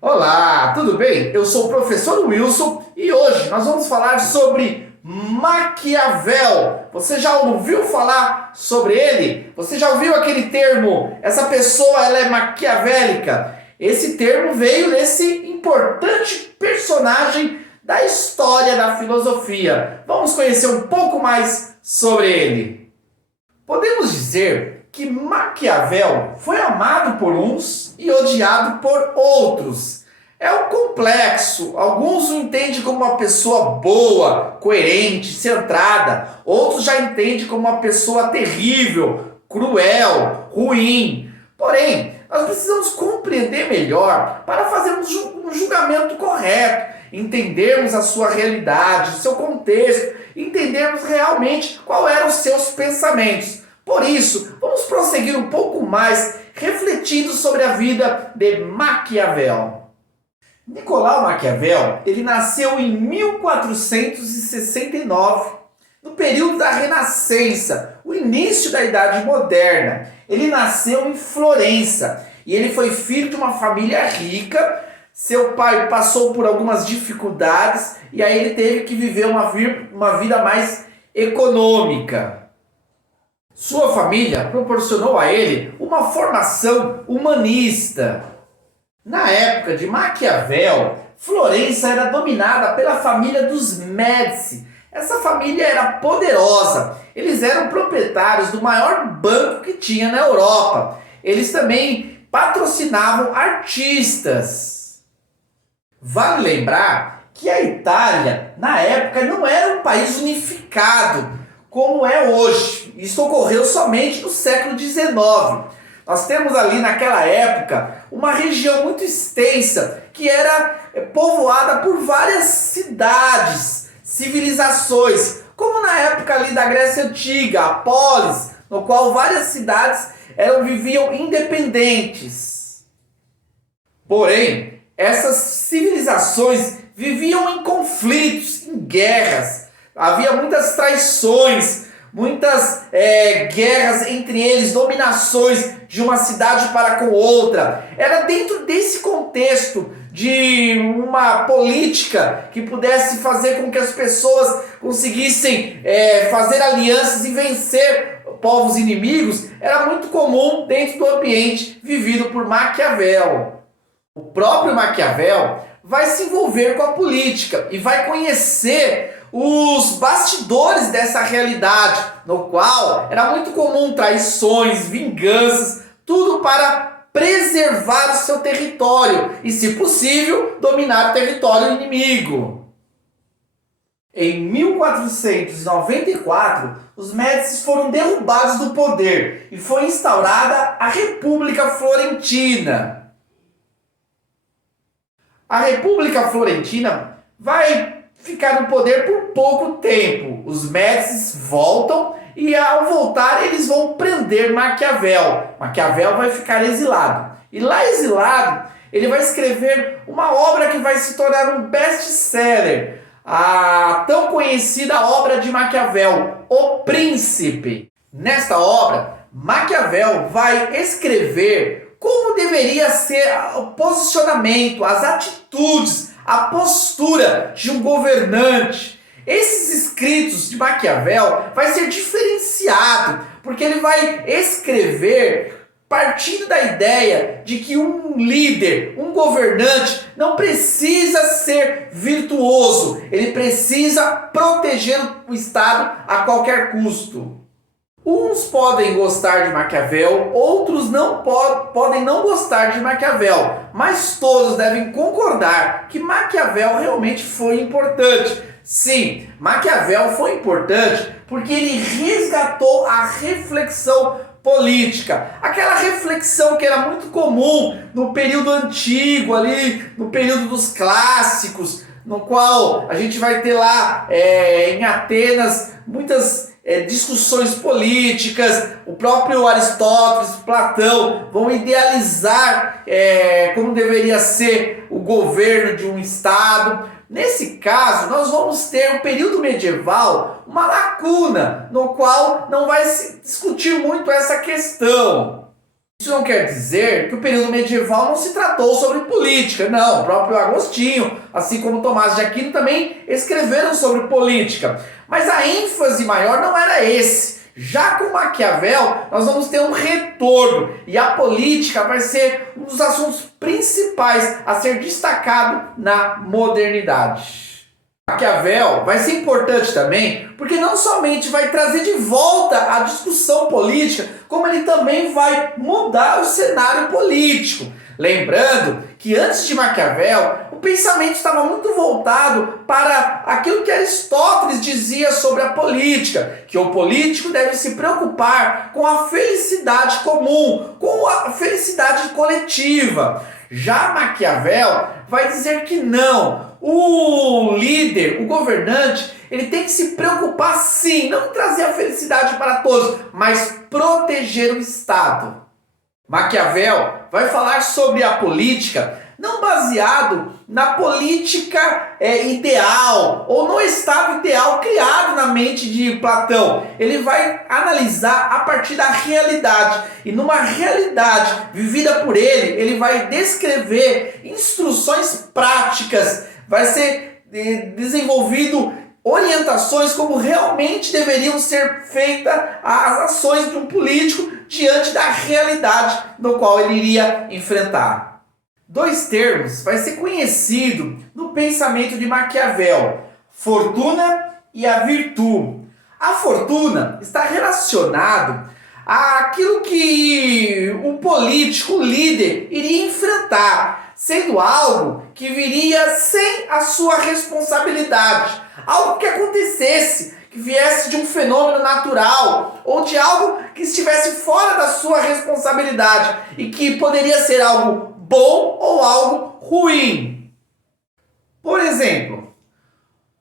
Olá, tudo bem? Eu sou o professor Wilson e hoje nós vamos falar sobre Maquiavel. Você já ouviu falar sobre ele? Você já ouviu aquele termo? Essa pessoa ela é maquiavélica. Esse termo veio desse importante personagem da história da filosofia. Vamos conhecer um pouco mais sobre ele. Podemos dizer que Maquiavel foi amado por uns e odiado por outros. É um complexo. Alguns o entendem como uma pessoa boa, coerente, centrada. Outros já entendem como uma pessoa terrível, cruel, ruim. Porém, nós precisamos compreender melhor para fazermos um julgamento correto, entendermos a sua realidade, o seu contexto, entendermos realmente qual eram os seus pensamentos. Por isso, vamos prosseguir um pouco mais refletindo sobre a vida de Maquiavel. Nicolau Maquiavel, ele nasceu em 1469, no período da Renascença, o início da Idade Moderna. Ele nasceu em Florença e ele foi filho de uma família rica. Seu pai passou por algumas dificuldades e aí ele teve que viver uma vida mais econômica. Sua família proporcionou a ele uma formação humanista. Na época de Maquiavel, Florença era dominada pela família dos Médici. Essa família era poderosa. Eles eram proprietários do maior banco que tinha na Europa. Eles também patrocinavam artistas. Vale lembrar que a Itália, na época, não era um país unificado como é hoje. Isso ocorreu somente no século XIX. Nós temos ali naquela época uma região muito extensa que era povoada por várias cidades, civilizações, como na época ali da Grécia Antiga, a polis, no qual várias cidades viviam independentes. Porém, essas civilizações viviam em conflitos, em guerras, havia muitas traições, muitas guerras entre eles, dominações de uma cidade para com outra. Era dentro desse contexto de uma política que pudesse fazer com que as pessoas conseguissem fazer alianças e vencer povos inimigos, era muito comum dentro do ambiente vivido por Maquiavel. O próprio Maquiavel vai se envolver com a política e vai conhecer os bastidores dessa realidade, no qual era muito comum traições, vinganças, tudo para preservar o seu território e, se possível, dominar o território inimigo. Em 1494, os Médicis foram derrubados do poder e foi instaurada a República Florentina. A República Florentina vai ficar no poder por pouco tempo. Os Médicis voltam e, ao voltar, eles vão prender Maquiavel. Maquiavel vai ficar exilado. E lá exilado, ele vai escrever uma obra que vai se tornar um best-seller, a tão conhecida obra de Maquiavel, O Príncipe. Nesta obra, Maquiavel vai escrever como deveria ser o posicionamento, as atitudes, a postura de um governante. Esses escritos de Maquiavel vai ser diferenciado, porque ele vai escrever partindo da ideia de que um líder, um governante, não precisa ser virtuoso, ele precisa proteger o Estado a qualquer custo. Uns podem gostar de Maquiavel, outros podem não gostar de Maquiavel, mas todos devem concordar que Maquiavel realmente foi importante. Sim, Maquiavel foi importante porque ele resgatou a reflexão política, aquela reflexão que era muito comum no período antigo, ali no período dos clássicos, no qual a gente vai ter lá em Atenas muitas discussões políticas. O próprio Aristóteles, Platão vão idealizar como deveria ser o governo de um estado. Nesse caso, nós vamos ter o período medieval, uma lacuna, no qual não vai se discutir muito essa questão. Isso não quer dizer que o período medieval não se tratou sobre política. Não, o próprio Agostinho, assim como Tomás de Aquino, também escreveram sobre política. Mas a ênfase maior não era esse. Já com Maquiavel, nós vamos ter um retorno e a política vai ser um dos assuntos principais a ser destacado na modernidade. Maquiavel vai ser importante também porque não somente vai trazer de volta a discussão política, como ele também vai mudar o cenário político. Lembrando que antes de Maquiavel, o pensamento estava muito voltado para aquilo que Aristóteles dizia sobre a política, que o político deve se preocupar com a felicidade comum, com a felicidade coletiva. Já Maquiavel vai dizer que não. O líder, o governante, ele tem que se preocupar sim, não trazer a felicidade para todos, mas proteger o Estado. Maquiavel vai falar sobre a política não baseado na política ideal ou no estado ideal criado na mente de Platão. Ele vai analisar a partir da realidade e numa realidade vivida por ele vai descrever instruções práticas, vai ser desenvolvido orientações como realmente deveriam ser feitas as ações de um político diante da realidade no qual ele iria enfrentar. Dois termos vai ser conhecido no pensamento de Maquiavel: fortuna e a virtude. A fortuna está relacionado àquilo que o político, o líder, iria enfrentar, sendo algo que viria sem a sua responsabilidade, algo que acontecesse, que viesse de um fenômeno natural ou de algo que estivesse fora da sua responsabilidade e que poderia ser algo bom ou algo ruim. Por exemplo,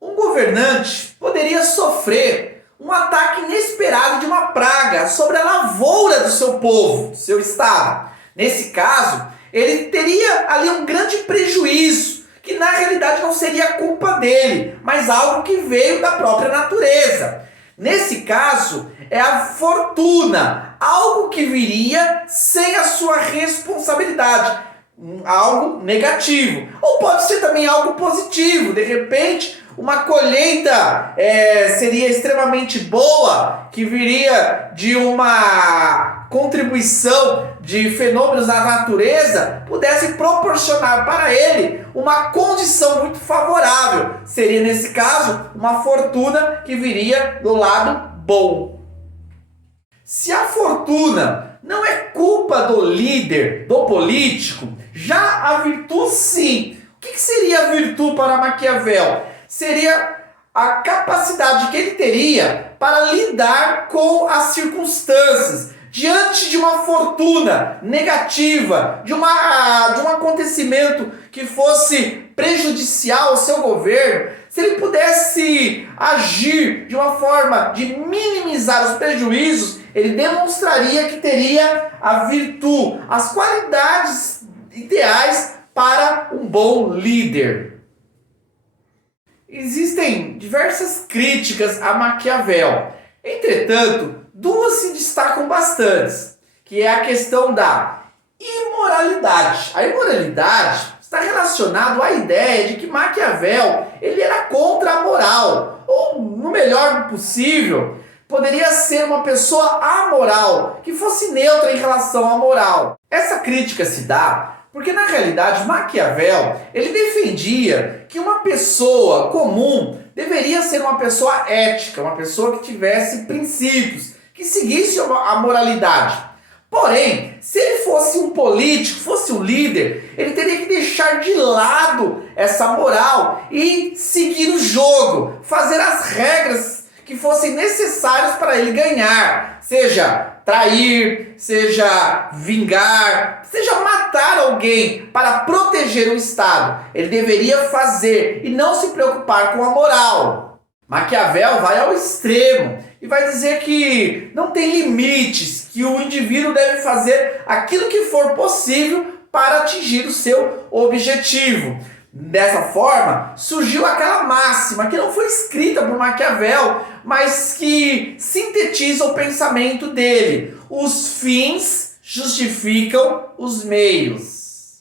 um governante poderia sofrer um ataque inesperado de uma praga sobre a lavoura do seu povo, do seu estado. Nesse caso, ele teria ali um grande prejuízo, que na realidade não seria culpa dele, mas algo que veio da própria natureza. Nesse caso, é a fortuna, algo que viria sem a sua responsabilidade, algo negativo. Ou pode ser também algo positivo, de repente uma colheita seria extremamente boa, que viria de uma contribuição de fenômenos da natureza, pudesse proporcionar para ele uma condição muito favorável. Seria, nesse caso, uma fortuna que viria do lado bom. Se a fortuna não é culpa do líder, do político, já a virtude sim. O que seria a virtude para Maquiavel? Seria a capacidade que ele teria para lidar com as circunstâncias. Diante de uma fortuna negativa, de um acontecimento que fosse prejudicial ao seu governo, se ele pudesse agir de uma forma de minimizar os prejuízos, ele demonstraria que teria a virtude, as qualidades ideais para um bom líder. Existem diversas críticas a Maquiavel. Entretanto, duas se destacam bastante, que é a questão da imoralidade. A imoralidade está relacionada à ideia de que Maquiavel ele era contra a moral, ou, no melhor possível, poderia ser uma pessoa amoral, que fosse neutra em relação à moral. Essa crítica se dá porque, na realidade, Maquiavel ele defendia que uma pessoa comum deveria ser uma pessoa ética, uma pessoa que tivesse princípios, que seguisse a moralidade. Porém, se ele fosse um político, fosse um líder, ele teria que deixar de lado essa moral e seguir o jogo, fazer as regras que fossem necessárias para ele ganhar, seja trair, seja vingar, seja matar alguém para proteger o Estado. Ele deveria fazer e não se preocupar com a moral. Maquiavel vai ao extremo e vai dizer que não tem limites, que o indivíduo deve fazer aquilo que for possível para atingir o seu objetivo. Dessa forma, surgiu aquela máxima que não foi escrita por Maquiavel, mas que sintetiza o pensamento dele: os fins justificam os meios.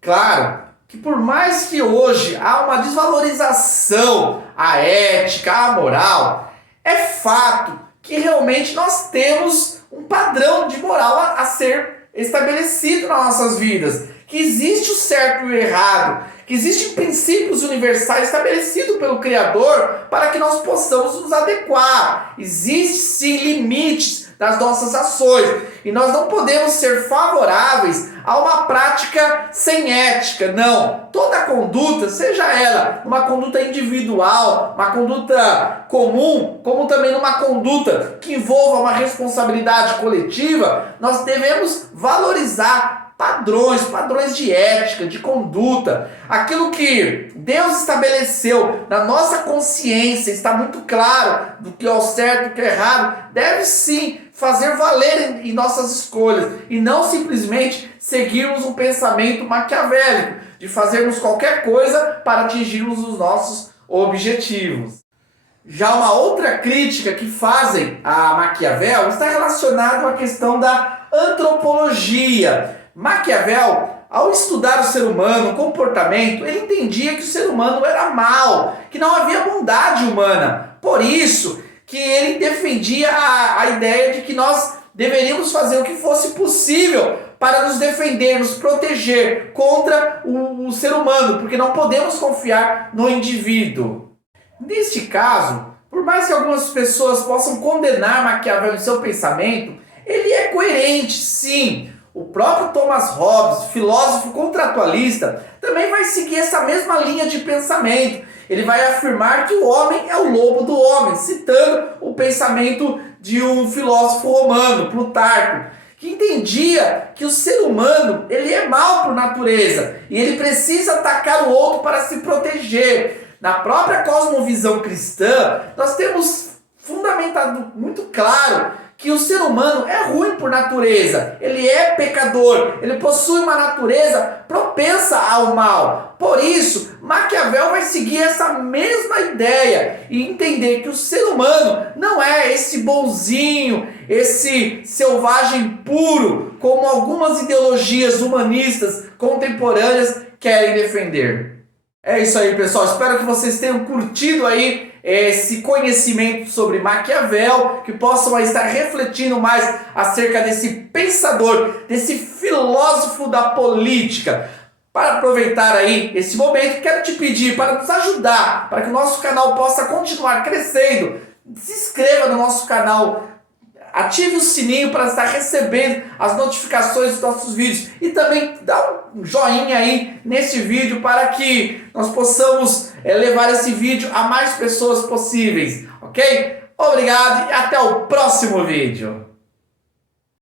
Claro que por mais que hoje há uma desvalorização à ética, à moral, é fato que realmente nós temos um padrão de moral a ser estabelecido nas nossas vidas. Que existe o certo e o errado, que existem princípios universais estabelecidos pelo Criador para que nós possamos nos adequar. Existem sim limites das nossas ações e nós não podemos ser favoráveis a uma prática sem ética, não. Toda conduta, seja ela uma conduta individual, uma conduta comum, como também uma conduta que envolva uma responsabilidade coletiva, nós devemos valorizar padrões de ética, de conduta. Aquilo que Deus estabeleceu na nossa consciência, está muito claro do que é o certo e o que é errado, deve sim fazer valer em nossas escolhas e não simplesmente seguirmos um pensamento maquiavélico, de fazermos qualquer coisa para atingirmos os nossos objetivos. Já uma outra crítica que fazem a Maquiavel está relacionada à questão da antropologia. Maquiavel, ao estudar o ser humano, o comportamento, ele entendia que o ser humano era mau, que não havia bondade humana. Por isso que ele defendia a ideia de que nós deveríamos fazer o que fosse possível para nos defender, nos proteger contra o ser humano, porque não podemos confiar no indivíduo. Neste caso, por mais que algumas pessoas possam condenar Maquiavel em seu pensamento, ele é coerente, sim. O próprio Thomas Hobbes, filósofo contratualista, também vai seguir essa mesma linha de pensamento. Ele vai afirmar que o homem é o lobo do homem, citando o pensamento de um filósofo romano, Plutarco, que entendia que o ser humano ele é mau por natureza e ele precisa atacar o outro para se proteger. Na própria cosmovisão cristã, nós temos fundamentado muito claro que o ser humano é ruim por natureza, ele é pecador, ele possui uma natureza propensa ao mal. Por isso, Maquiavel vai seguir essa mesma ideia e entender que o ser humano não é esse bonzinho, esse selvagem puro, como algumas ideologias humanistas contemporâneas querem defender. É isso aí, pessoal. Espero que vocês tenham curtido aí esse conhecimento sobre Maquiavel, que possam estar refletindo mais acerca desse pensador, desse filósofo da política. Para aproveitar aí esse momento, quero te pedir para nos ajudar, para que o nosso canal possa continuar crescendo. Se inscreva no nosso canal, ative o sininho para estar recebendo as notificações dos nossos vídeos e também dá um joinha aí nesse vídeo para que nós possamos levar esse vídeo a mais pessoas possíveis, ok? Obrigado e até o próximo vídeo.